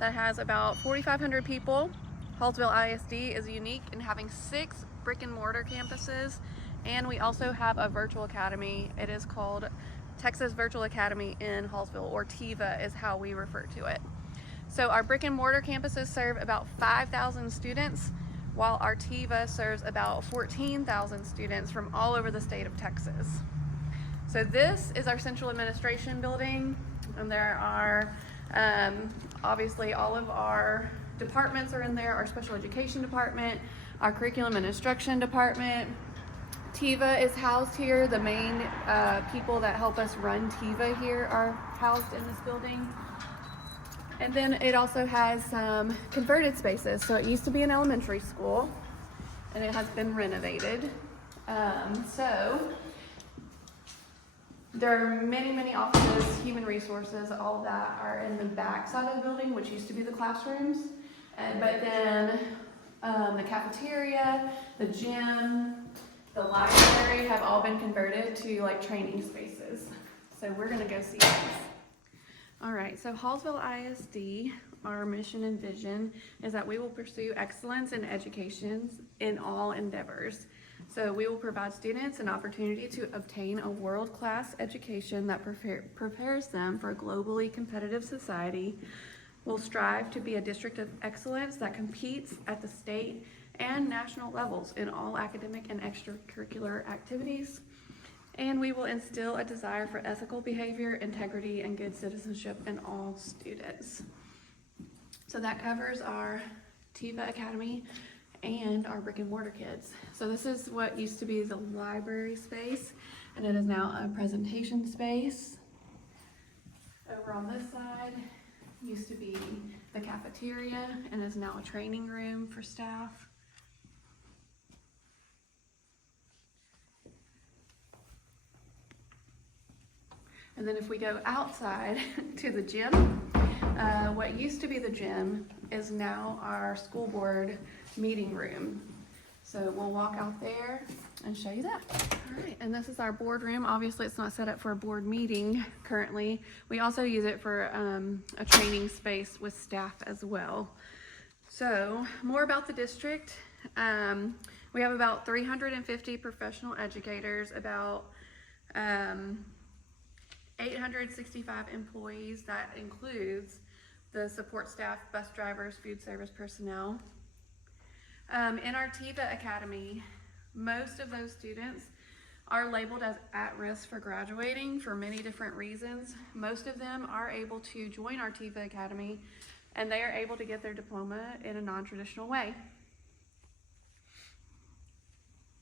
that has about 4,500 people. Hallsville ISD is unique in having 6 brick and mortar campuses, and we also have a virtual academy. It is called Texas Virtual Academy in Hallsville, or TIVA is how we refer to it. So our brick and mortar campuses serve about 5,000 students, while our TIVA serves about 14,000 students from all over the state of Texas. So this is our central administration building, and there are obviously all of our departments are in there. Our special education department, our curriculum and instruction department. TIVA is housed here. The main people that help us run TIVA here are housed in this building. And then it also has some converted spaces. So it used to be an elementary school, and it has been renovated. So there are many offices, human resources, all of that are in the back side of the building, which used to be the classrooms. But then the cafeteria, the gym, the library have all been converted to like training spaces. So we're gonna go see these. All right, so Hallsville ISD, our mission and vision is that we will pursue excellence in education in all endeavors. So we will provide students an opportunity to obtain a world-class education that prepares them for a globally competitive society. We'll strive to be a district of excellence that competes at the state and national levels in all academic and extracurricular activities. And we will instill a desire for ethical behavior, integrity, and good citizenship in all students. So that covers our TIVA Academy and our brick and mortar kids. So this is what used to be the library space, and it is now a presentation space. Over on this side used to be the cafeteria and is now a training room for staff. And then if we go outside to the gym, what used to be the gym is now our school board meeting room. So we'll walk out there and show you that. All right, and this is our board room. Obviously it's not set up for a board meeting currently. We also use it for a training space with staff as well. So more about the district. We have about 350 professional educators, about 865 employees. That includes the support staff, bus drivers, food service personnel. In our TIVA Academy, most of those students are labeled as at risk for graduating for many different reasons. Most of them are able to join our TIVA Academy, and they are able to get their diploma in a non-traditional way.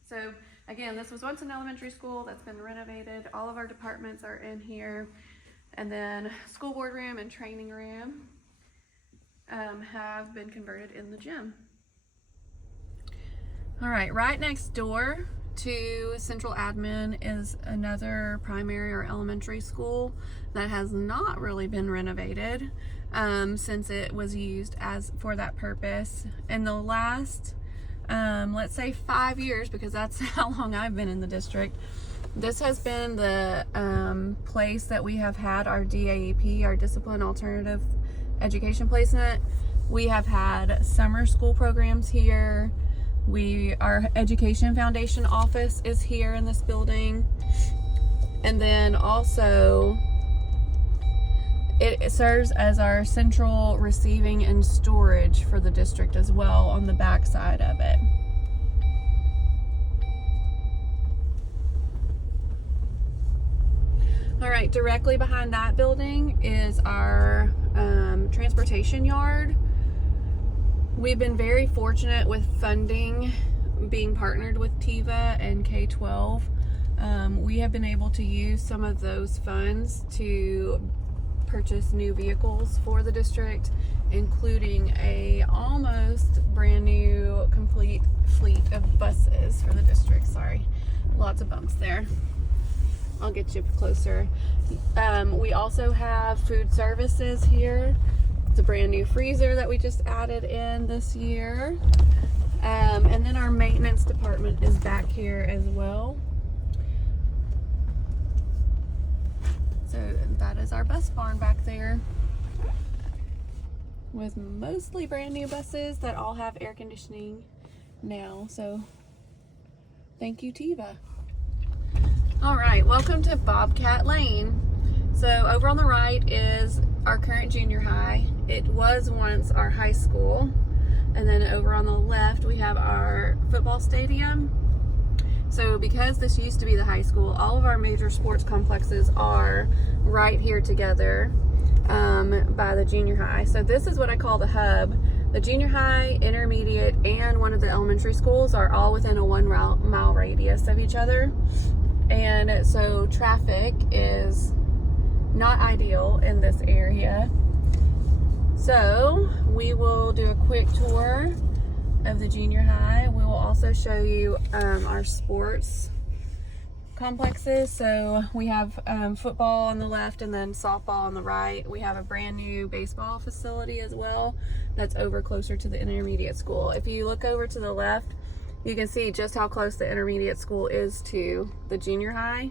So again, this was once an elementary school that's been renovated. All of our departments are in here. And then school board room and training room have been converted in the gym. All right, right next door to Central Admin is another primary or elementary school that has not really been renovated since it was used as for that purpose. In the last let's say 5 years, because that's how long I've been in the district, this has been the place that we have had our DAEP, our Discipline Alternative Education Placement. We have had summer school programs here. Our Education Foundation office is here in this building. And then also it serves as our central receiving and storage for the district as well on the back side of it. All right, directly behind that building is our transportation yard. We've been very fortunate with funding, being partnered with TIVA and K-12. We have been able to use some of those funds to purchase new vehicles for the district, including a almost brand new complete fleet of buses for the district. Sorry, lots of bumps there. I'll get you closer. We also have food services here. It's a brand new freezer that we just added in this year. And then our maintenance department is back here as well. So that is our bus barn back there. with mostly brand new buses that all have air conditioning now. So thank you, Tiva. All right, welcome to Bobcat Lane. So over on the right is our current junior high. It was once our high school. And then over on the left, we have our football stadium. So because this used to be the high school, all of our major sports complexes are right here together by the junior high. So this is what I call the hub. The junior high, intermediate, and one of the elementary schools are all within a 1 mile radius of each other. And so traffic is not ideal in this area. So we will do a quick tour of the junior high. We will also show you our sports complexes. So we have football on the left and then softball on the right. We have a brand new baseball facility as well that's over closer to the intermediate school. If you look over to the left, you can see just how close the intermediate school is to the junior high.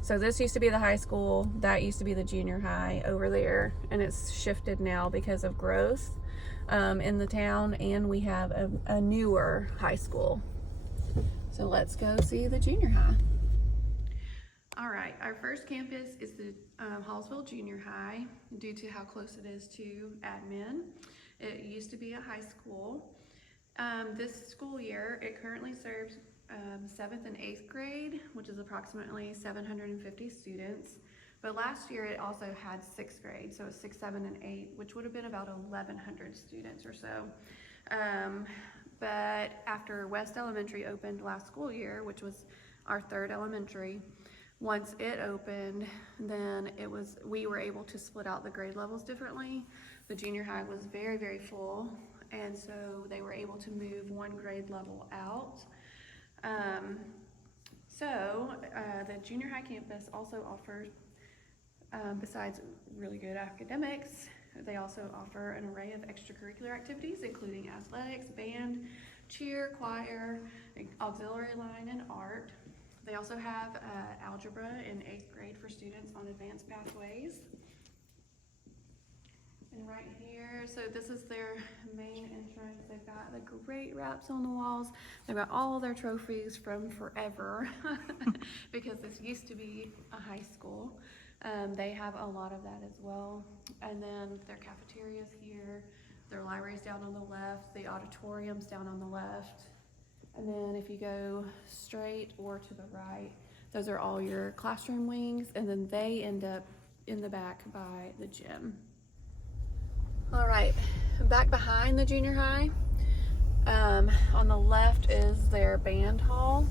So this used to be the high school, that used to be the junior high over there, and it's shifted now because of growth in the town, and we have a newer high school. So let's go see the junior high. All right, our first campus is the Hallsville Junior High, due to how close it is to admin. It used to be a high school. This school year, it currently serves 7th and 8th grade, which is approximately 750 students. But last year it also had 6th grade, so 6, 7, and 8, which would have been about 1,100 students or so. But after West Elementary opened last school year, which was our 3rd elementary, once it opened, then we were able to split out the grade levels differently. The junior high was very, very full, and so they were able to move 1 grade level out. The junior high campus also offers, besides really good academics, they also offer an array of extracurricular activities, including athletics, band, cheer, choir, auxiliary line, and art. They also have algebra in 8th grade for students on advanced pathways. And right here, so this is their main entrance. They've got the great wraps on the walls. They've got all their trophies from forever because this used to be a high school. They have a lot of that as well. And then their cafeteria's here, their library's down on the left, the auditorium's down on the left. And then if you go straight or to the right, those are all your classroom wings, and then they end up in the back by the gym. All right, back behind the junior high, on the left is their band hall.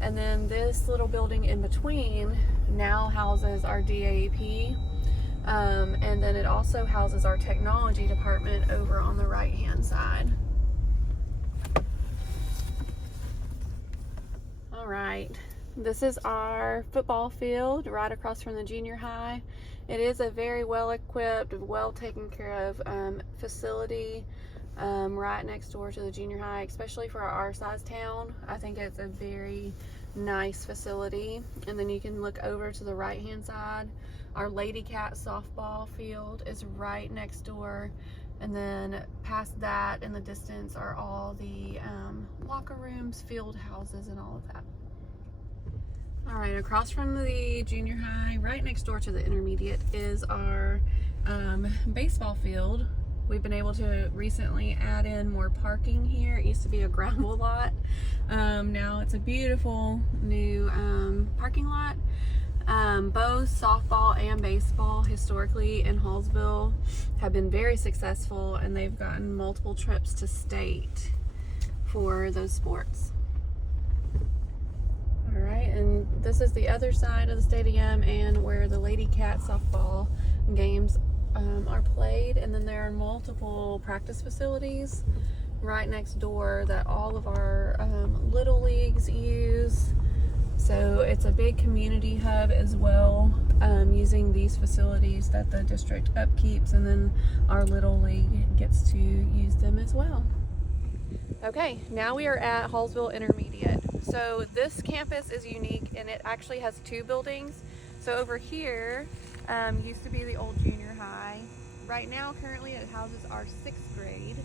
And then this little building in between now houses our DAP. And then it also houses our technology department over on the right-hand side. All right, this is our football field right across from the junior high. It is a very well-equipped, well taken care of facility right next door to the junior high, especially for our size town. I think it's a very nice facility. And then you can look over to the right-hand side. Our Lady Cat softball field is right next door. And then past that in the distance are all the locker rooms, field houses, and all of that. All right, across from the junior high, right next door to the intermediate, is our baseball field. We've been able to recently add in more parking here. It used to be a gravel lot. Now it's a beautiful new parking lot. Both softball and baseball historically in Hallsville have been very successful, and they've gotten multiple trips to state for those sports. All right, and this is the other side of the stadium and where the Lady Cat softball games are played. And then there are multiple practice facilities right next door that all of our little leagues use. So it's a big community hub as well, using these facilities that the district upkeeps, and then our little league gets to use them as well. Okay, now we are at Hallsville Intermediate. So this campus is unique, and it actually has 2 buildings. So over here used to be the old junior high, right now, currently it houses our 6th grade,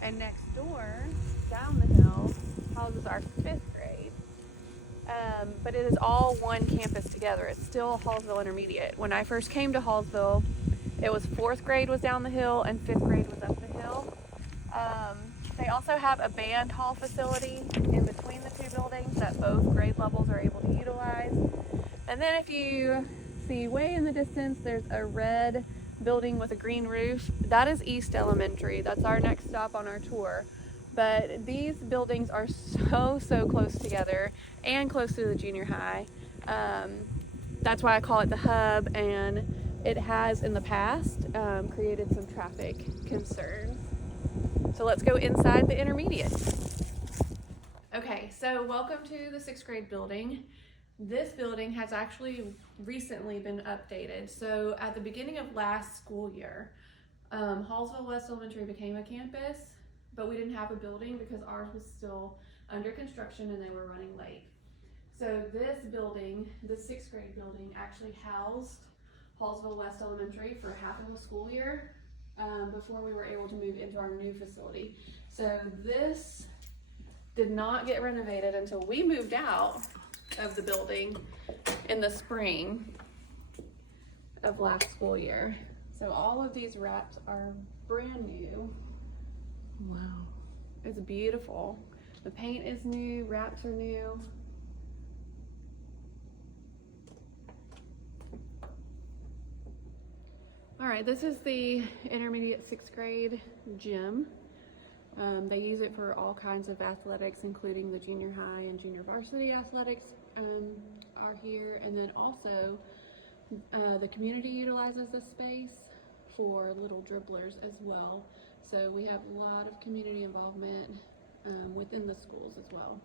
and next door, down the hill, houses our 5th grade. But it is all one campus together. It's still Hallsville Intermediate. When I first came to Hallsville, it was 4th grade was down the hill and 5th grade was up the hill. They also have a band hall facility in between the two buildings that both grade levels are able to utilize. And then if you see way in the distance, there's a red building with a green roof. That is East Elementary. That's our next stop on our tour. But these buildings are so close together and close to the junior high. That's why I call it the hub, and it has in the past created some traffic concerns. So let's go inside the intermediate. Okay, so welcome to the 6th grade building. This building has actually recently been updated. So at the beginning of last school year, Hallsville West Elementary became a campus, but we didn't have a building because ours was still under construction and they were running late. So this building, the 6th grade building, actually housed Hallsville West Elementary for half of the school year before we were able to move into our new facility. So this did not get renovated until we moved out of the building in the spring of last school year. So all of these wraps are brand new. Wow. It's beautiful. The paint is new, wraps are new. All right, this is the intermediate 6th grade gym. They use it for all kinds of athletics, including the junior high and junior varsity athletics are here. And then also the community utilizes this space for little dribblers as well. So we have a lot of community involvement within the schools as well.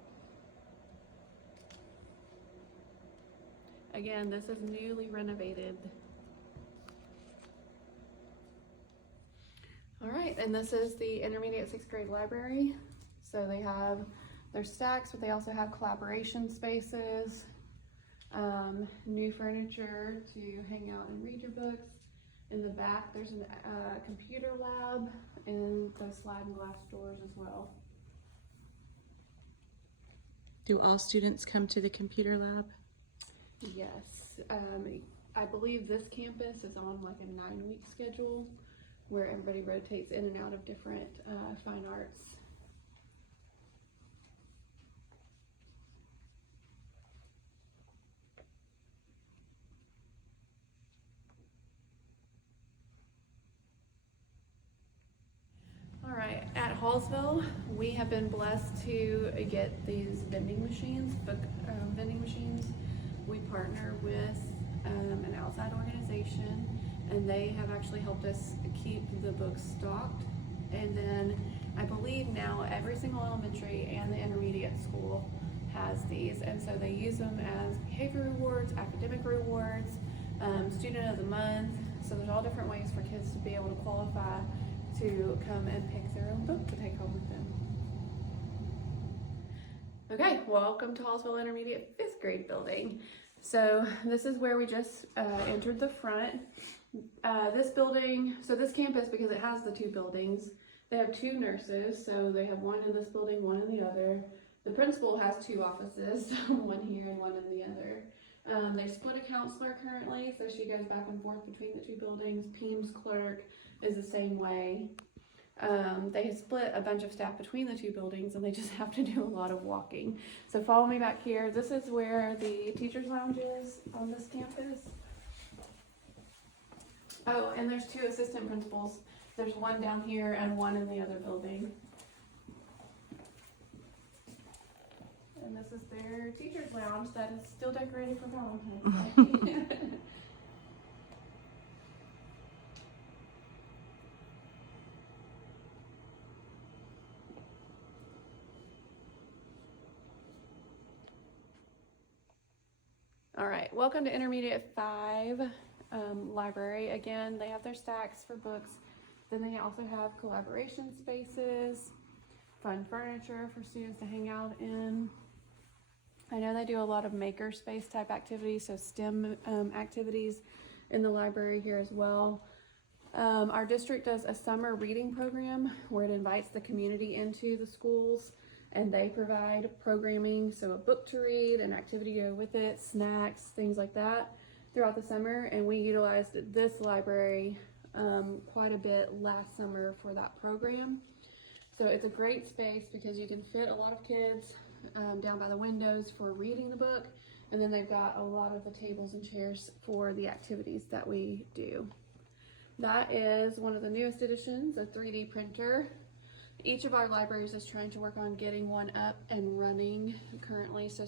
Again, this is newly renovated. All right, and this is the intermediate 6th grade library. So they have their stacks, but they also have collaboration spaces, new furniture to hang out and read your books. In the back, there's a computer lab and those sliding glass doors as well. Do all students come to the computer lab? Yes, I believe this campus is on like a 9-week schedule where everybody rotates in and out of different fine arts. All right, at Hallsville, we have been blessed to get these vending machines, book vending machines. We partner with an outside organization, and they have actually helped us keep the books stocked. And then I believe now every single elementary and the intermediate school has these, and so they use them as behavior rewards, academic rewards, student of the month. So there's all different ways for kids to be able to qualify to come and pick their own book to take home with them. Okay, welcome to Hallsville Intermediate 5th grade building. So this is where we just entered the front. This building, so this campus, because it has the 2 buildings, they have 2 nurses. So they have one in this building, one in the other. The principal has 2 offices, one here and one in the other. They split a counselor currently, so she goes back and forth between the 2 buildings. PEMS clerk is the same way. They split a bunch of staff between the 2 buildings, and they just have to do a lot of walking. So follow me back here. This is where the teacher's lounge is on this campus. Oh, and there's 2 assistant principals. There's one down here and one in the other building. And this is their teacher's lounge that is still decorated for Valentine's Day. All right, welcome to Intermediate 5 library. Again, they have their stacks for books. Then they also have collaboration spaces, fun furniture for students to hang out in. I know they do a lot of maker space type activities, so STEM activities in the library here as well. Our district does a summer reading program where it invites the community into the schools, and they provide programming, so a book to read, an activity to go with it, snacks, things like that throughout the summer. And we utilized this library quite a bit last summer for that program. So it's a great space because you can fit a lot of kids down by the windows for reading the book, and then they've got a lot of the tables and chairs for the activities that we do. That is one of the newest additions, a 3D printer. Each of our libraries is trying to work on getting one up and running currently, so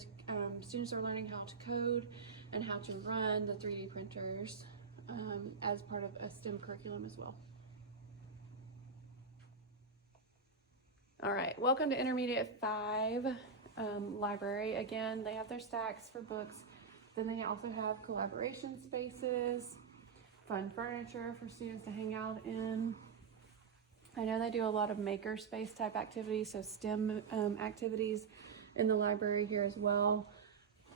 students are learning how to code and how to run the 3D printers as part of a STEM curriculum as well. All right, welcome to Intermediate 5 library. Again, they have their stacks for books. Then they also have collaboration spaces, fun furniture for students to hang out in. I know they do a lot of maker space type activities, so STEM activities in the library here as well.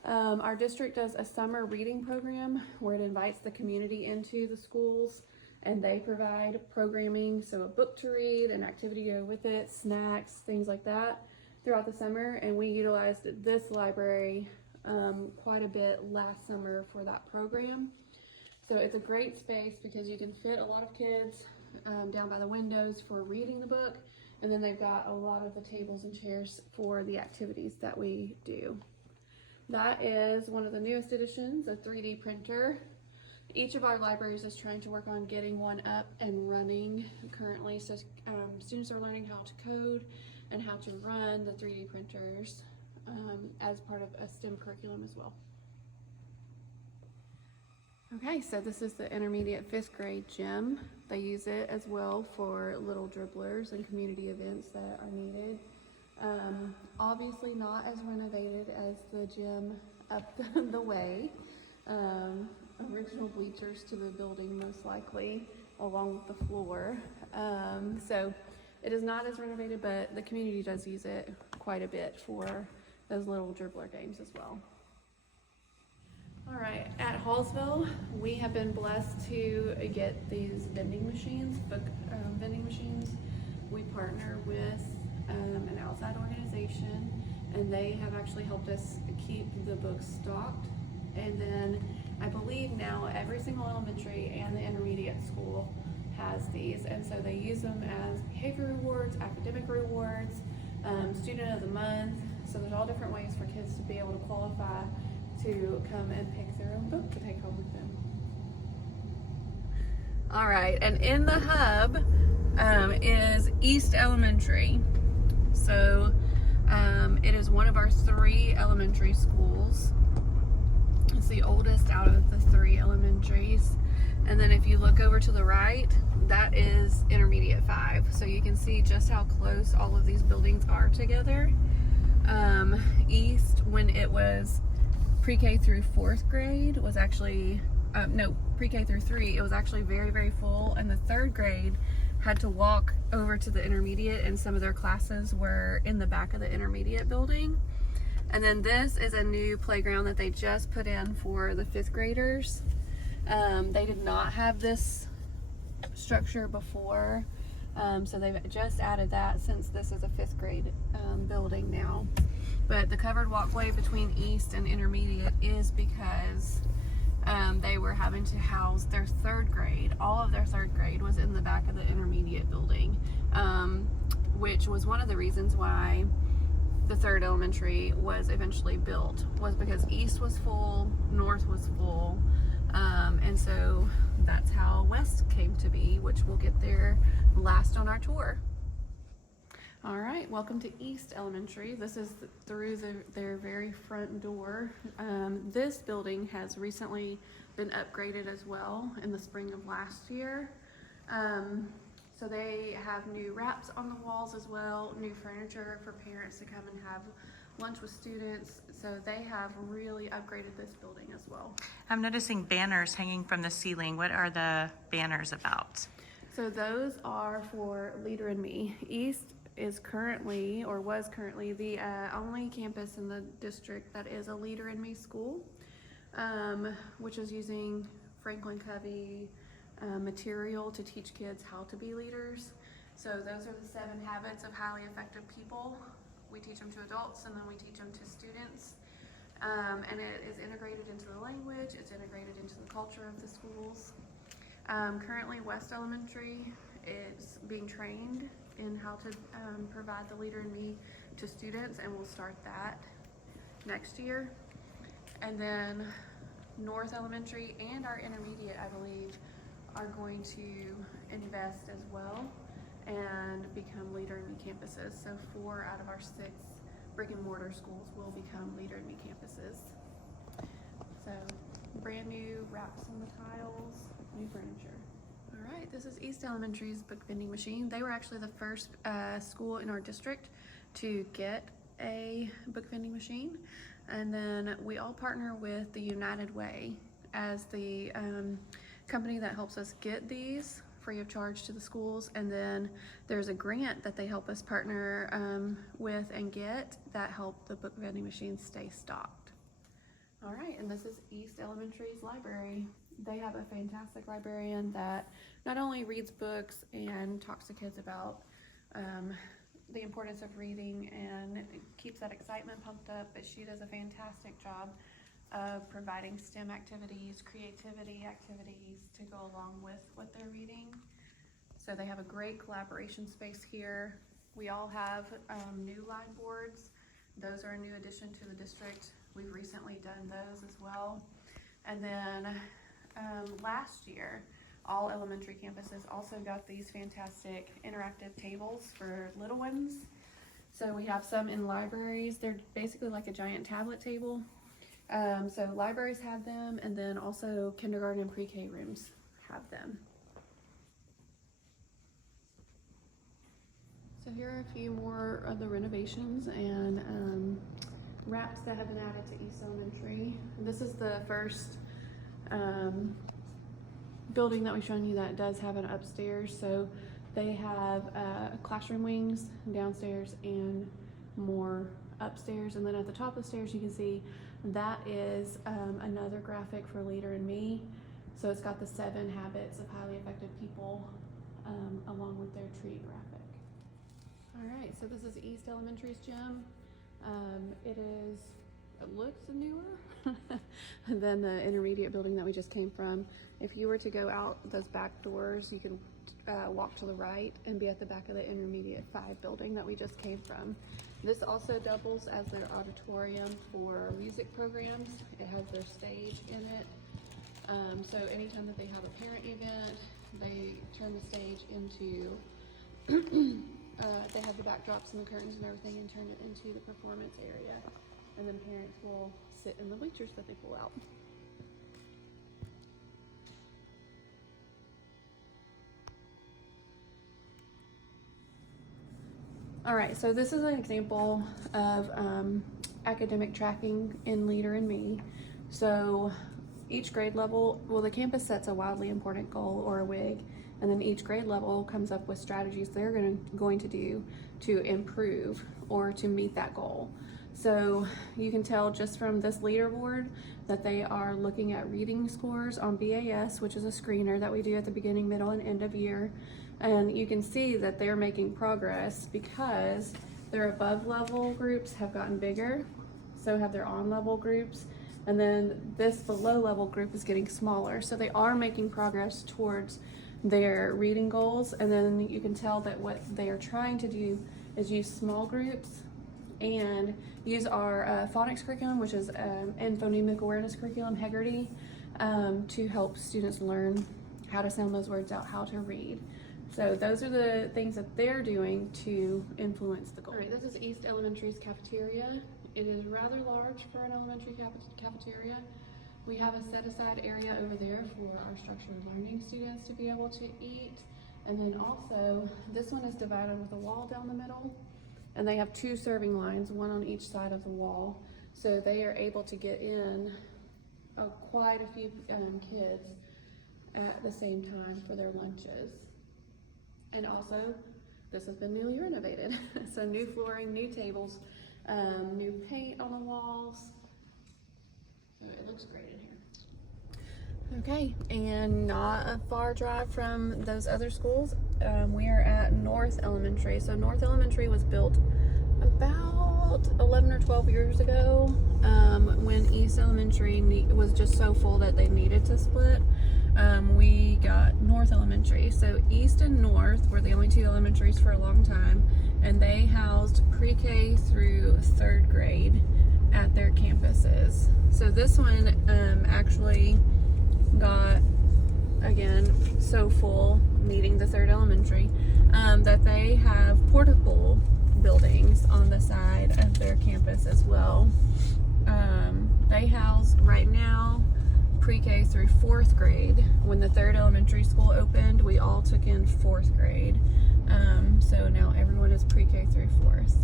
Our district does a summer reading program where it invites the community into the schools, and they provide programming, so a book to read, an activity to go with it, snacks, things like that throughout the summer. And we utilized this library quite a bit last summer for that program. So it's a great space because you can fit a lot of kids down by the windows for reading the book, and then they've got a lot of the tables and chairs for the activities that we do. That is one of the newest additions, a 3D printer. Each of our libraries is trying to work on getting one up and running currently, so students are learning how to code and how to run the 3D printers as part of a STEM curriculum as well. Okay, so this is the intermediate 5th grade gym. They use it as well for little dribblers and community events that are needed. Obviously not as renovated as the gym up the way. Original bleachers to the building most likely, along with the floor. So it is not as renovated, but the community does use it quite a bit for those little dribbler games as well. All right, at Hallsville, we have been blessed to get these vending machines, book vending machines. We partner with an outside organization, and they have actually helped us keep the books stocked. And then I believe now every single elementary and the intermediate school has these, and so they use them as behavior rewards, academic rewards, student of the month. So there's all different ways for kids to be able to qualify to come and pick their own book to take home with them. All right, and in the hub is East Elementary. So it is one of our 3 elementary schools. It's the oldest out of the 3 elementaries. And then if you look over to the right, that is Intermediate 5. So you can see just how close all of these buildings are together. East, when it was pre-K through 4th grade, was actually, pre-K through 3, it was actually very, very full. And the 3rd grade had to walk over to the intermediate, and some of their classes were in the back of the intermediate building. And then this is a new playground that they just put in for the 5th graders. They did not have this structure before, so they've just added that since this is a 5th grade building now. But the covered walkway between East and Intermediate is because they were having to house their 3rd grade. All of their 3rd grade was in the back of the Intermediate building, which was one of the reasons why the 3rd elementary was eventually built, was because East was full, North was full, and so that's how West came to be, which we'll get there last on our tour. All right, welcome to East Elementary. This is through their very front door. This building has recently been upgraded as well in the spring of last year. So they have new wraps on the walls as well, new furniture for parents to come and have lunch with students. So they have really upgraded this building as well. I'm noticing banners hanging from the ceiling. What are the banners about? So those are for Leader in Me. East is currently, or was currently, the only campus in the district that is a Leader in Me school, which is using Franklin Covey, material to teach kids how to be leaders. So those are the 7 habits of highly effective people. We teach them to adults and then we teach them to students. And it is integrated into the language, it's integrated into the culture of the schools. Currently West Elementary is being trained in how to provide the Leader in Me to students, and we'll start that next year. And then North Elementary and our intermediate, I believe, are going to invest as well and become Leader in Me campuses. So 4 out of our 6 brick and mortar schools will become Leader in Me campuses. So brand new wraps on the tiles, new furniture. All right, this is East Elementary's book vending machine. They were actually the first school in our district to get a book vending machine. And then we all partner with the United Way as the company that helps us get these free of charge to the schools. And then there's a grant that they help us partner with and get that help the book vending machines stay stocked. All right, and this is East Elementary's library. They have a fantastic librarian that not only reads books and talks to kids about the importance of reading and keeps that excitement pumped up, but she does a fantastic job of providing STEM activities, creativity activities to go along with what they're reading. So they have a great collaboration space here. We all have new line boards. Those are a new addition to the district. We've recently done those as well. And then last year, all elementary campuses also got these fantastic interactive tables for little ones. So we have some in libraries. They're basically like a giant tablet table. So libraries have them, and then also kindergarten and pre-K rooms have them. So here are a few more of the renovations and wraps that have been added to East Elementary. This is the first building that we've shown you that does have an upstairs. So they have classroom wings downstairs and more upstairs. And then at the top of the stairs, you can see that is another graphic for Leader in Me. So it's got the 7 habits of highly effective people along with their tree graphic. All right, so this is East Elementary's gym. It looks newer than the intermediate building that we just came from. If you were to go out those back doors, you could walk to the right and be at the back of the intermediate 5 building that we just came from. This also doubles as their auditorium for music programs. It has their stage in it. So anytime that they have a parent event, they turn the stage into they have the backdrops and the curtains and everything and turn it into the performance area. And then parents will sit in the bleachers that they pull out. All right, so this is an example of academic tracking in Leader in Me. So each grade level, well, the campus sets a wildly important goal or a WIG, and then each grade level comes up with strategies they're going to do to improve or to meet that goal. So you can tell just from this leaderboard that they are looking at reading scores on BAS, which is a screener that we do at the beginning, middle, and end of year. And you can see that they're making progress because their above level groups have gotten bigger, so have their on level groups, and then this below level group is getting smaller. So they are making progress towards their reading goals. And then you can tell that what they are trying to do is use small groups and use our phonics curriculum, which is and phonemic awareness curriculum, Hegarty, to help students learn how to sound those words out, how to read. So those are the things that they're doing to influence the goal. All right, this is East Elementary's cafeteria. It is rather large for an elementary cafeteria. We have a set-aside area over there for our structured learning students to be able to eat. And then also, this one is divided with a wall down the middle. And they have 2 serving lines, one on each side of the wall. So they are able to get in quite a few kids at the same time for their lunches. And also, this has been newly renovated. So new flooring, new tables, new paint on the walls. So it looks great in here. Okay, and not a far drive from those other schools, we are at North Elementary. So North Elementary was built about 11 or 12 years ago, when East Elementary was just so full that they needed to split. We got North Elementary. So East and North were the only two elementaries for a long time, and they housed pre-K through 3rd grade at their campuses. So this one actually got, again, so full, needing the 3rd elementary, that they have portable buildings on the side of their campus as well. They house right now pre-K through 4th grade. When the 3rd elementary school opened, we all took in 4th grade. So now everyone is pre-K through 4th.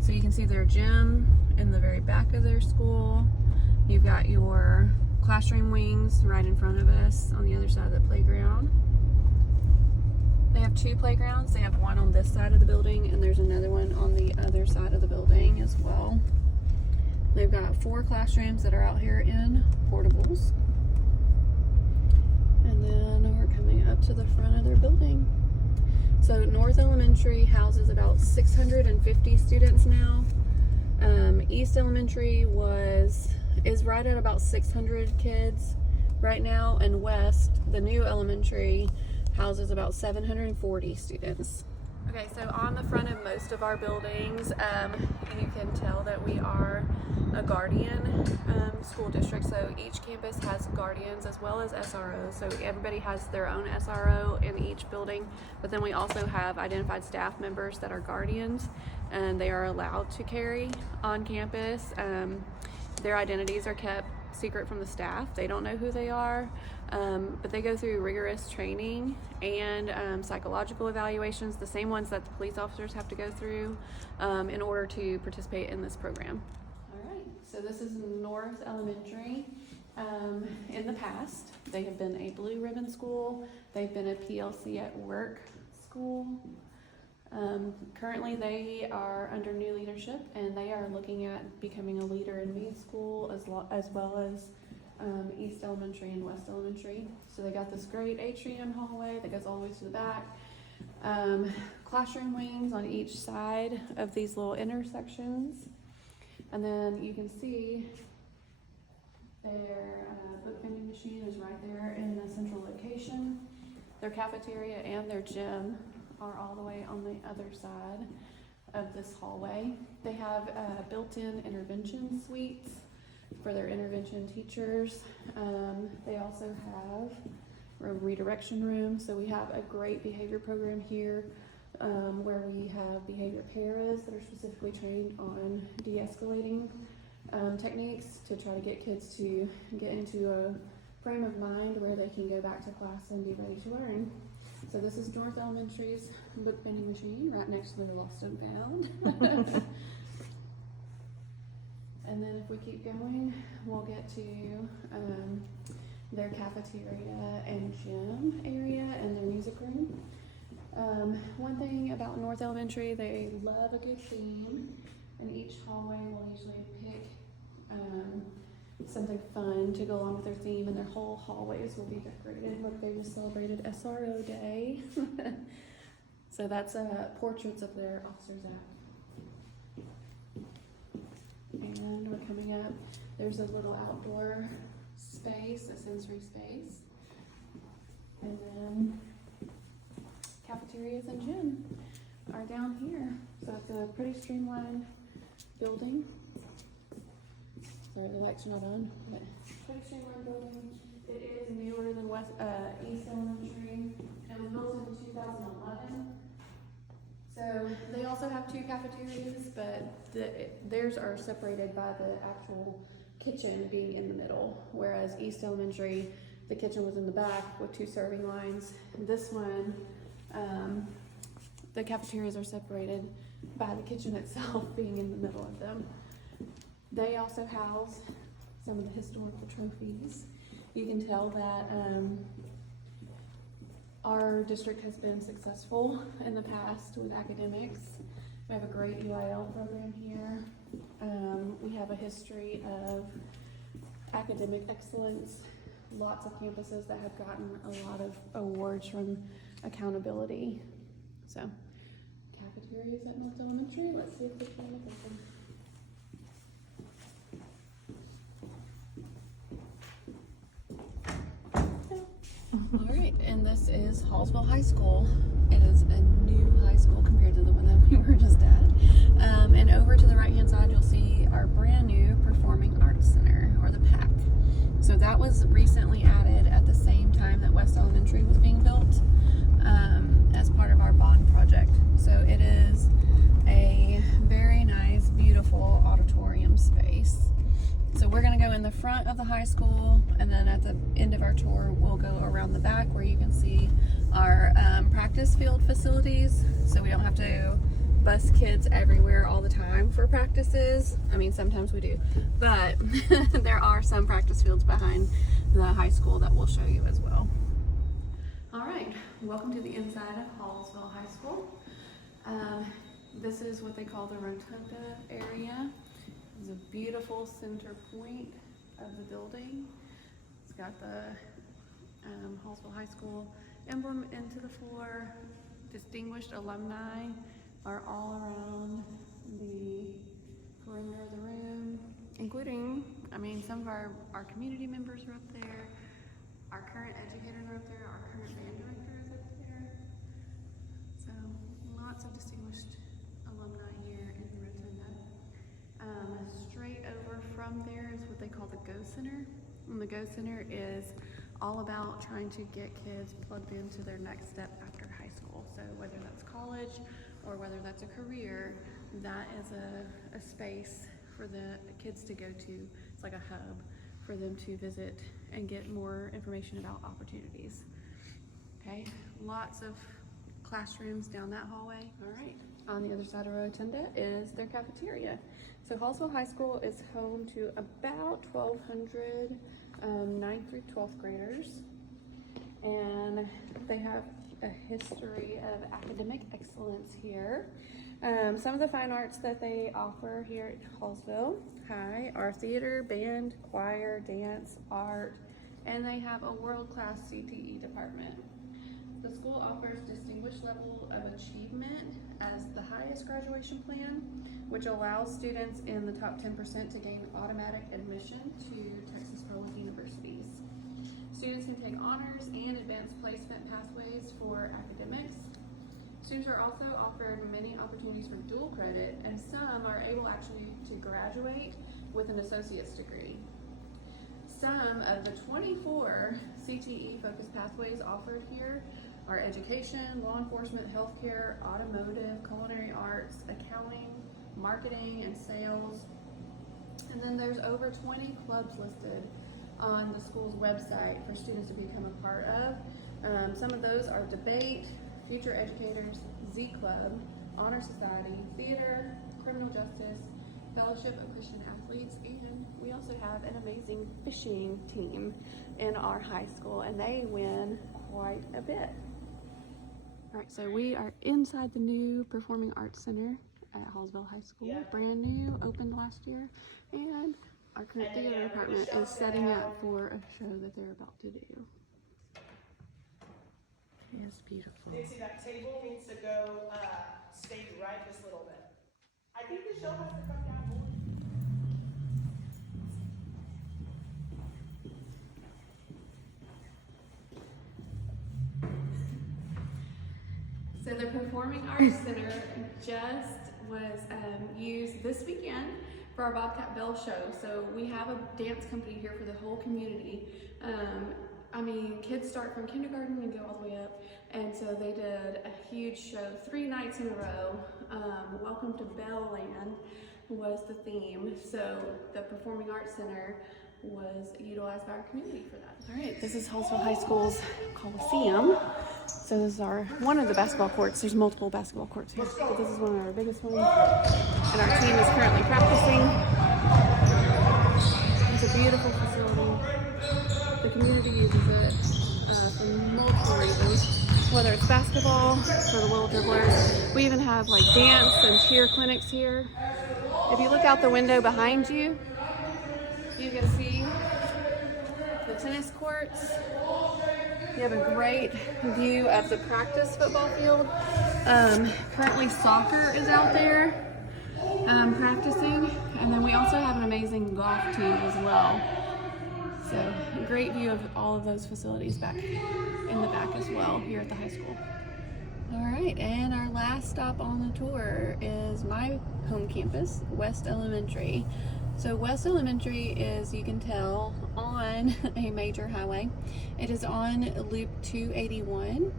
So you can see their gym in the very back of their school. You've got your classroom wings right in front of us on the other side of the playground. They have 2 playgrounds. They have one on this side of the building, and there's another one on the other side of the building as well. They've got 4 classrooms that are out here in portables. And then we're coming up to the front of their building. So North Elementary houses about 650 students now. East Elementary is right at about 600 kids right now, and West, the new elementary, houses about 740 students. Okay, so on the front of most of our buildings, you can tell that we are a guardian school district. So each campus has guardians as well as SROs. So everybody has their own SRO in each building, but then we also have identified staff members that are guardians, and they are allowed to carry on campus. Their identities are kept secret from the staff. They don't know who they are, but they go through rigorous training and psychological evaluations, the same ones that the police officers have to go through in order to participate in this program. All right, so this is North Elementary. In the past, they have been a blue ribbon school. They've been a PLC at work school. Currently they are under new leadership, and they are looking at becoming a leader in me school as well as East Elementary and West Elementary. So they got this great atrium hallway that goes all the way to the back. Classroom wings on each side of these little intersections. And then you can see their book vending machine is right there in the central location. Their cafeteria and their gym are all the way on the other side of this hallway. They have built-in intervention suites for their intervention teachers. They also have a redirection room. So we have a great behavior program here where we have behavior paras that are specifically trained on de-escalating techniques to try to get kids to get into a frame of mind where they can go back to class and be ready to learn. So this is North Elementary's book vending machine right next to their Lost and Found. And then if we keep going, we'll get to their cafeteria and gym area and their music room. One thing about North Elementary, they love a good theme, and each hallway will usually pick something fun to go along with their theme, and their whole hallways will be decorated. Look, they just celebrated SRO Day. So that's portraits of their officers at. And we're coming up. There's a little outdoor space, a sensory space. And then cafeterias and gym are down here. So it's a pretty streamlined building. Sorry, the lights are not on, but pretty streamlined building. It is newer than East Elementary. It was built in 2011. So they also have 2 cafeterias, but theirs are separated by the actual kitchen being in the middle, whereas East Elementary, the kitchen was in the back with 2 serving lines. And this one, the cafeterias are separated by the kitchen itself being in the middle of them. They also house some of the historical trophies. You can tell that our district has been successful in the past with academics. We have a great UIL program here. We have a history of academic excellence lots of campuses that have gotten a lot of awards from accountability. So, cafeterias at North Elementary. Let's see if they're trying to open. All right, and this is Hallsville High School. It is a new high school compared to the one that we were just at. And over to the right-hand side, you'll see our brand new Performing Arts Center, or the PAC. So that was recently added at the same time that West Elementary was being built as part of our bond project. So it is a very nice, beautiful auditorium space. So we're gonna go in the front of the high school, and then at the end of our tour, we'll go around the back where you can see our practice field facilities. So we don't have to bus kids everywhere all the time for practices. I mean, sometimes we do, but there are some practice fields behind the high school that we'll show you as well. All right, welcome to the inside of Hallsville High School. This is what they call the rotunda area. It's a beautiful center point of the building. It's got the Hallsville High School emblem into the floor. Distinguished alumni are all around the perimeter of the room, including, I mean, some of our community members are up there, our current educators are up there, our current band director is up there. So lots of distinguished alumni here in the rotunda. Straight over from there is what they call the Go Center. And the Go Center is all about trying to get kids plugged into their next step after high school. So whether that's college or whether that's a career, that is a space for the kids to go to. It's like a hub for them to visit and get more information about opportunities. Okay, lots of classrooms down that hallway. All right, on the other side of Rotunda is their cafeteria. So Hallsville High School is home to about 1,200 9th through 12th graders, and they have a history of academic excellence here. Some of the fine arts that they offer here at Hallsville High are theater, band, choir, dance, art, and they have a world-class CTE department. The school offers distinguished level of achievement as the highest graduation plan, which allows students in the top 10% to gain automatic admission to Texas public universities. Students can take honors and advanced placement pathways for academics. Students are also offered many opportunities for dual credit, and some are able actually to graduate with an associate's degree. Some of the 24 CTE-focused pathways offered here are education, law enforcement, healthcare, automotive, culinary arts, accounting, marketing, and sales. And then there's over 20 clubs listed on the school's website for students to become a part of. Some of those are debate, future educators, Z Club, Honor Society, theater, criminal justice, Fellowship of Christian Athletes, and we also have an amazing fishing team in our high school, and they win quite a bit. All right, so we are inside the new Performing Arts Center at Hallsville High School, brand new, opened last year, and our current theater department is setting up for a show that they're about to do. It's beautiful. Dixie, that table needs to go stage right just a little bit. I think the show has to come down more. So the Performing Arts Center just was used this weekend for our Bobcat Bell show. So we have a dance company here for the whole community. I mean, kids start from kindergarten and go all the way up. And so they did a huge show 3 nights in a row. Welcome to Bellland was the theme. So the Performing Arts Center was utilized by our community for that. All right, this is Hallsville High School's Coliseum. So this is one of the basketball courts. There's multiple basketball courts here, but this is one of our biggest ones. And our team is currently practicing. It's a beautiful facility. The community uses it for multiple reasons, whether it's basketball, for the little dribblers. We even have like dance and cheer clinics here. If you look out the window behind you, you can see the the tennis courts. You have a great view of the practice football field. Currently soccer is out there practicing, and then we also have an amazing golf team as well. So great view of all of those facilities back in the back as well here at the high school. All right, and our last stop on the tour is my home campus, West Elementary. So West Elementary is, you can tell, on a major highway. It is on Loop 281,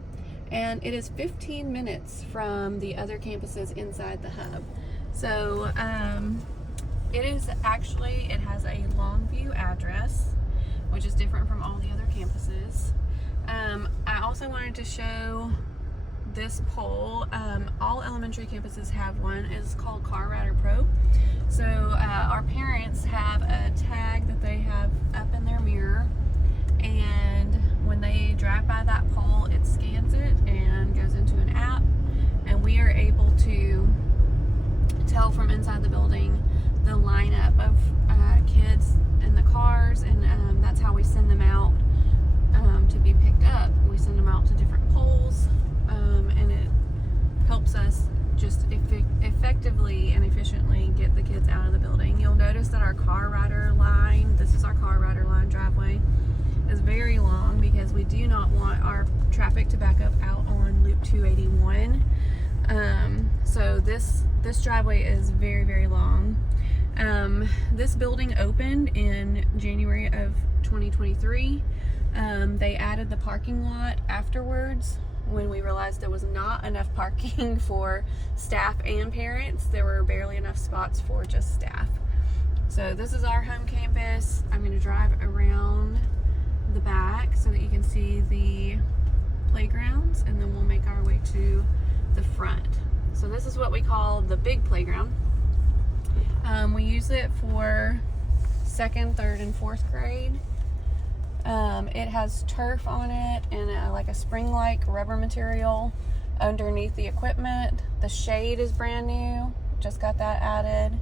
and it is 15 minutes from the other campuses inside the hub. So it has a Longview address, which is different from all the other campuses. I also wanted to show this pole. All elementary campuses have one. It's called Car Rider Pro. So our parents have a tag that they have up in their mirror, and when they drive by that pole, it scans it and goes into an app, and we are able to tell from inside the building the lineup of kids in the cars, and that's how we send them out to be picked up. We send them out to different poles, and it helps us just effectively and efficiently get the kids out of the building. You'll notice that our car rider line, this is our car rider line driveway, is very long because we do not want our traffic to back up out on Loop 281. So this driveway is very, very long. This building opened in January of 2023. They added the parking lot afterwards when we realized there was not enough parking for staff and parents. There were barely enough spots for just staff. So this is our home campus. I'm going to drive around the back so that you can see the playgrounds, and then we'll make our way to the front. So this is what we call the big playground. We use it for 2nd, 3rd, and 4th grade. It has turf on it and like a spring-like rubber material underneath the equipment. The shade is brand new, just got that added.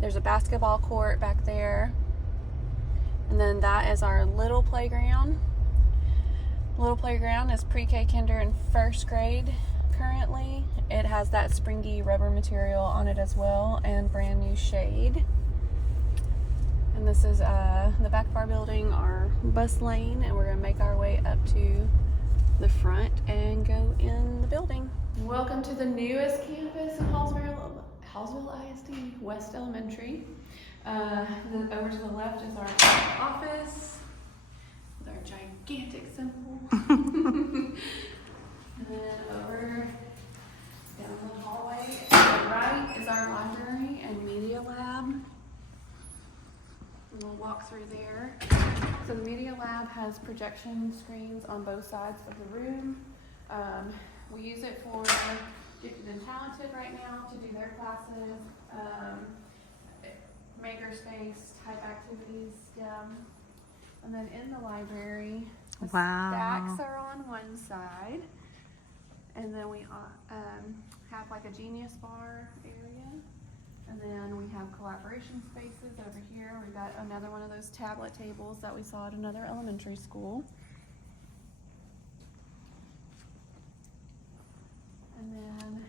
There's a basketball court back there. And then that is our little playground. Little playground is pre-K, kinder, and 1st grade currently. It has that springy rubber material on it as well, and brand new shade. And this is the back of our building, our bus lane, and we're going to make our way up to the front and go in the building. Welcome to the newest campus in Hallsville ISD, West Elementary. Over to the left is our office with our gigantic symbol. And then over down the hallway to the right is our library and media lab. And we'll walk through there. So the media lab has projection screens on both sides of the room. We use it for gifted and talented right now to do their classes, makerspace type activities, and then in the library, the stacks are on one side, and then we have like a Genius bar area. And then we have collaboration spaces over here. We've got another one of those tablet tables that we saw at another elementary school. And then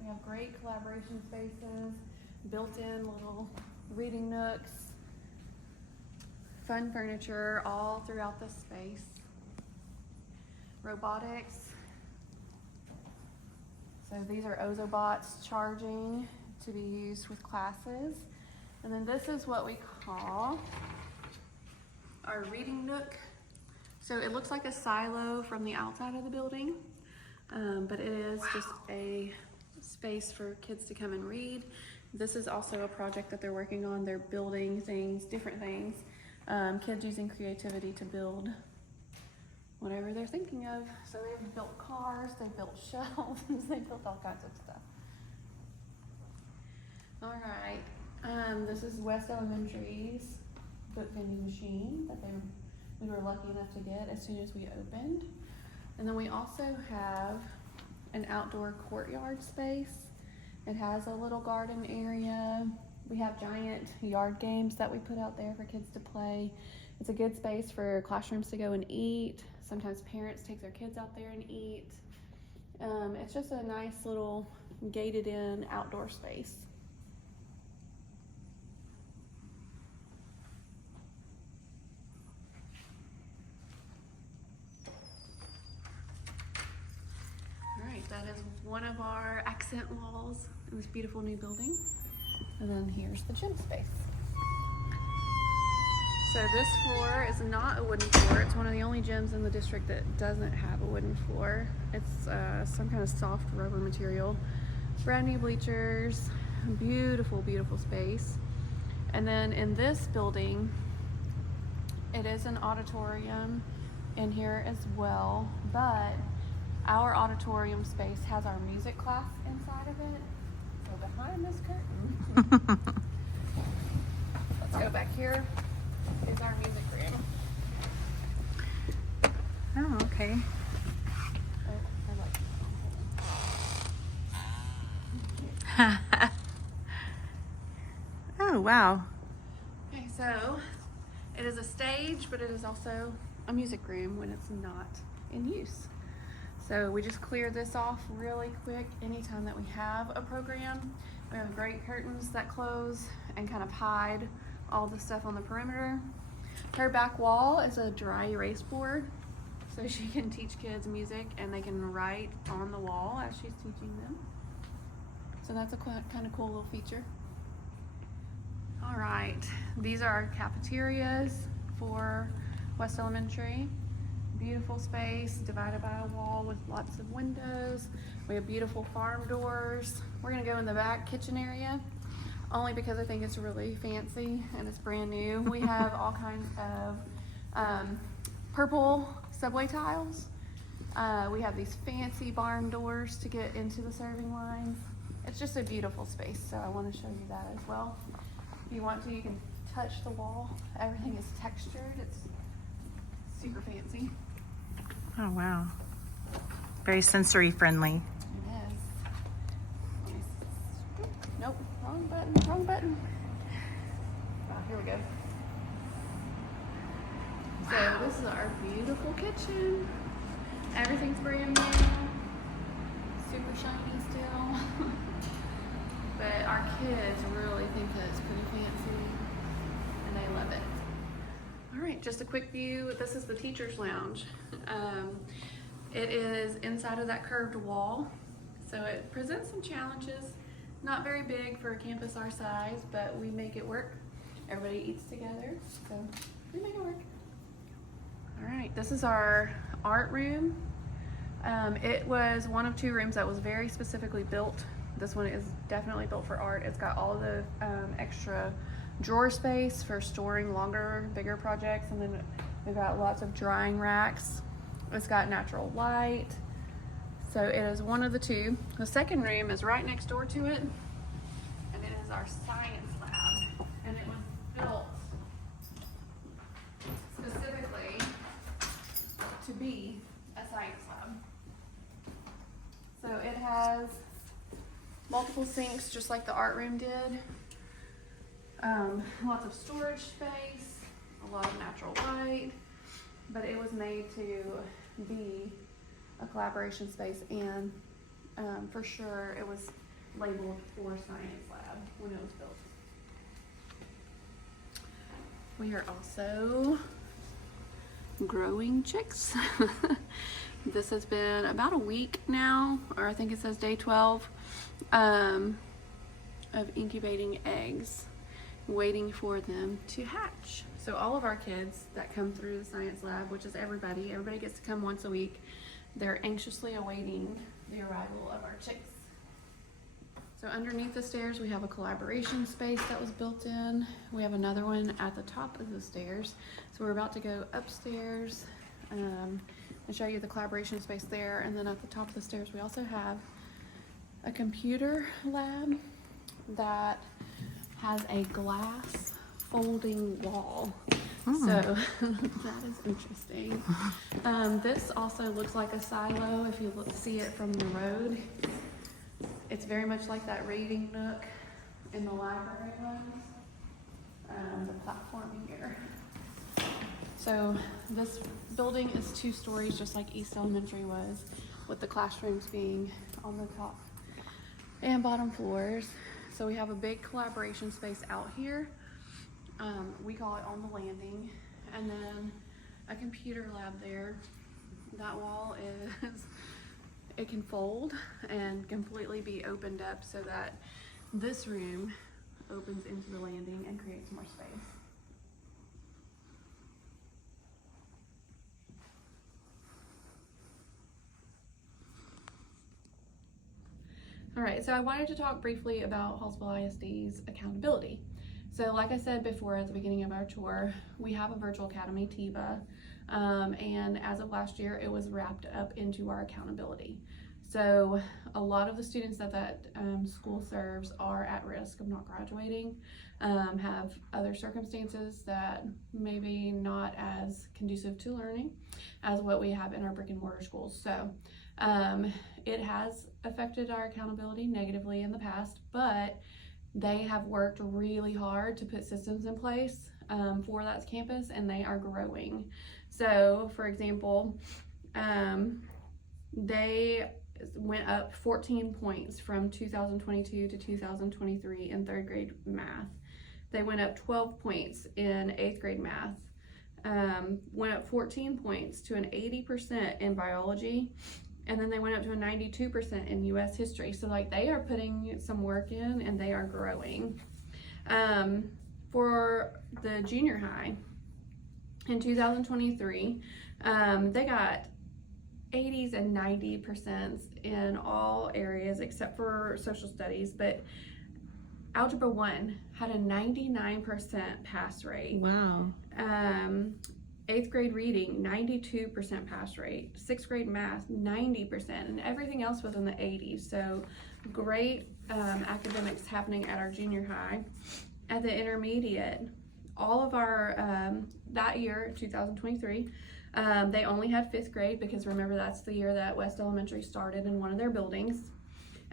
we have great collaboration spaces, built-in little reading nooks, fun furniture all throughout this space. Robotics. So these are Ozobots charging to be used with classes. And then this is what we call our reading nook. So it looks like a silo from the outside of the building, but it is just a space for kids to come and read. This is also a project that they're working on. They're building things, different things. Kids using creativity to build whatever they're thinking of. So they've built cars, they've built shelves, they've built all kinds of stuff. All right, this is West Elementary's book vending machine that we were lucky enough to get as soon as we opened. And then we also have an outdoor courtyard space. It has a little garden area. We have giant yard games that we put out there for kids to play. It's a good space for classrooms to go and eat. Sometimes parents take their kids out there and eat. It's just a nice little gated in outdoor space. All right, that is one of our accent walls in this beautiful new building. And then here's the gym space. So this floor is not a wooden floor. It's one of the only gyms in the district that doesn't have a wooden floor. It's some kind of soft rubber material. Brand new bleachers, beautiful, beautiful space. And then in this building, it is an auditorium in here as well, but our auditorium space has our music class inside of it. So behind this curtain, let's go back here, is our music room. Oh, okay. Oh, wow. Okay, so it is a stage, but it is also a music room when it's not in use. So we just clear this off really quick anytime that we have a program. We have great curtains that close and kind of hide all the stuff on the perimeter. Her back wall is a dry erase board, so she can teach kids music and they can write on the wall as she's teaching them. So that's a kind of cool little feature. All right, these are our cafeterias for West Elementary. Beautiful space divided by a wall with lots of windows. We have beautiful farm doors. We're gonna go in the back kitchen area only because I think it's really fancy and it's brand new. We have all kinds of purple subway tiles. We have these fancy barn doors to get into the serving lines. It's just a beautiful space, so I want to show you that as well. If you want to, you can touch the wall. Everything is textured. It's super fancy. Oh, wow. Very sensory friendly. It is. Nope, wrong button, wrong button. Oh, here we go. So this is our beautiful kitchen. Everything's brand new. Super shiny still. But our kids really think that it's pretty fancy and they love it. All right, just a quick view. This is the teacher's lounge. It is inside of that curved wall, so it presents some challenges. Not very big for a campus our size, but we make it work. Everybody eats together, so we make it work. All right, this is our art room. It was one of two rooms that was very specifically built. This one is definitely built for art. It's got all the extra drawer space for storing longer, bigger projects, and then we've got lots of drying racks. It's got natural light, so it is one of the two. The second room is right next door to it, and it is our science lab, and it was built specifically to be a science lab. So it has multiple sinks, just like the art room did. Lots of storage space, a lot of natural light, but it was made to be a collaboration space, and for sure it was labeled for science lab when it was built. We are also growing chicks. This has been about a week now, or I think it says day 12 of incubating eggs, waiting for them to hatch. So all of our kids that come through the science lab, which is everybody gets to come once a week. They're anxiously awaiting the arrival of our chicks. So underneath the stairs, we have a collaboration space that was built in. We have another one at the top of the stairs. So we're about to go upstairs and show you the collaboration space there. And then at the top of the stairs, we also have a computer lab that has a glass folding wall. So that is interesting. This also looks like a silo if you see it from the road. It's very much like that reading nook in the library ones. The platform here. So this building is 2 stories, just like East Elementary was, with the classrooms being on the top and bottom floors. So we have a big collaboration space out here. We call it on the landing, and then a computer lab there. That wall is, it can fold and completely be opened up so that this room opens into the landing and creates more space. All right, so I wanted to talk briefly about Hallsville ISD's accountability. So like I said before at the beginning of our tour, we have a virtual academy, TIVA, and as of last year, it was wrapped up into our accountability. So a lot of the students that school serves are at risk of not graduating, have other circumstances that maybe not as conducive to learning as what we have in our brick and mortar schools. So it has affected our accountability negatively in the past, but they have worked really hard to put systems in place for that campus, and they are growing. So for example, they went up 14 points from 2022 to 2023 in 3rd grade math. They went up 12 points in 8th grade math. Went up 14 points to an 80% in biology, and then they went up to a 92% in US history. So like, they are putting some work in and they are growing. For the junior high in 2023, they got 80s and 90% in all areas except for social studies, but Algebra 1 had a 99% pass rate. Wow. 8th grade reading, 92% pass rate. 6th grade math, 90%, and everything else was in the 80s. So great academics happening at our junior high. At the intermediate, all of our, that year, 2023, they only had 5th grade, because remember, that's the year that West Elementary started in one of their buildings.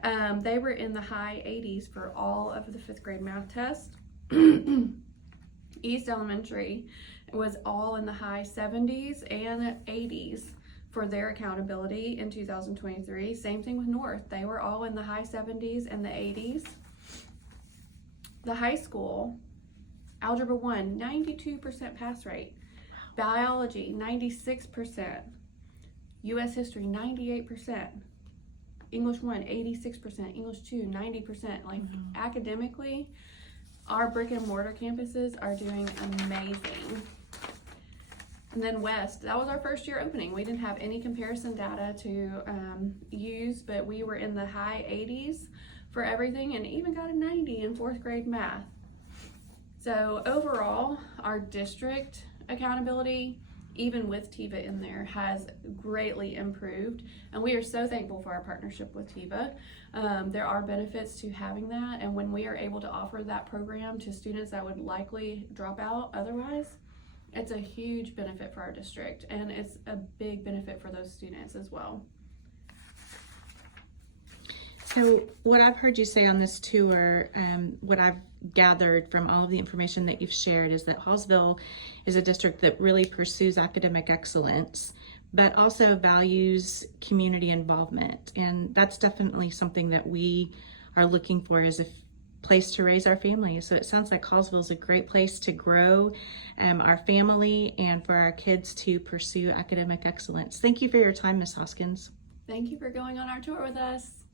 They were in the high 80s for all of the 5th grade math tests. East Elementary was all in the high 70s and 80s for their accountability in 2023. Same thing with North. They were all in the high 70s and the 80s. The high school, Algebra 1, 92% pass rate. Biology, 96%. US history, 98%. English 1, 86%. English 2, 90%. Like, academically, our brick and mortar campuses are doing amazing. And then West, that was our first year opening. We didn't have any comparison data to use, but we were in the high 80s for everything, and even got a 90 in 4th grade math. So overall, our district accountability, even with TIVA in there, has greatly improved, and we are so thankful for our partnership with TIVA. There are benefits to having that, and when we are able to offer that program to students that would likely drop out otherwise, it's a huge benefit for our district, and it's a big benefit for those students as well. So what I've heard you say on this tour, what I've gathered from all of the information that you've shared, is that Hallsville is a district that really pursues academic excellence, but also values community involvement. And that's definitely something that we are looking for as a place to raise our family. So it sounds like Hallsville is a great place to grow our family and for our kids to pursue academic excellence. Thank you for your time, Ms. Hoskins. Thank you for going on our tour with us.